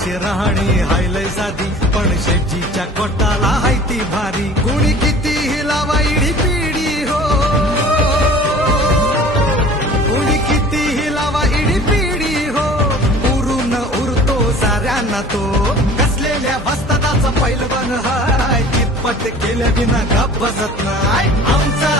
शेठची राहणी हायलय साधी, पण शेठजीच्या कोटाला हाय ती भारी. कुणी कितीही लावा इडी पिढी हो, कुणी कितीही लावा इडी पिढी हो, उरून उरतो साऱ्यांना तो. कसलेल्या वस्तादाचा पैलवान हाय, कितपट केल्या बिना गप बसत नाय. आमचा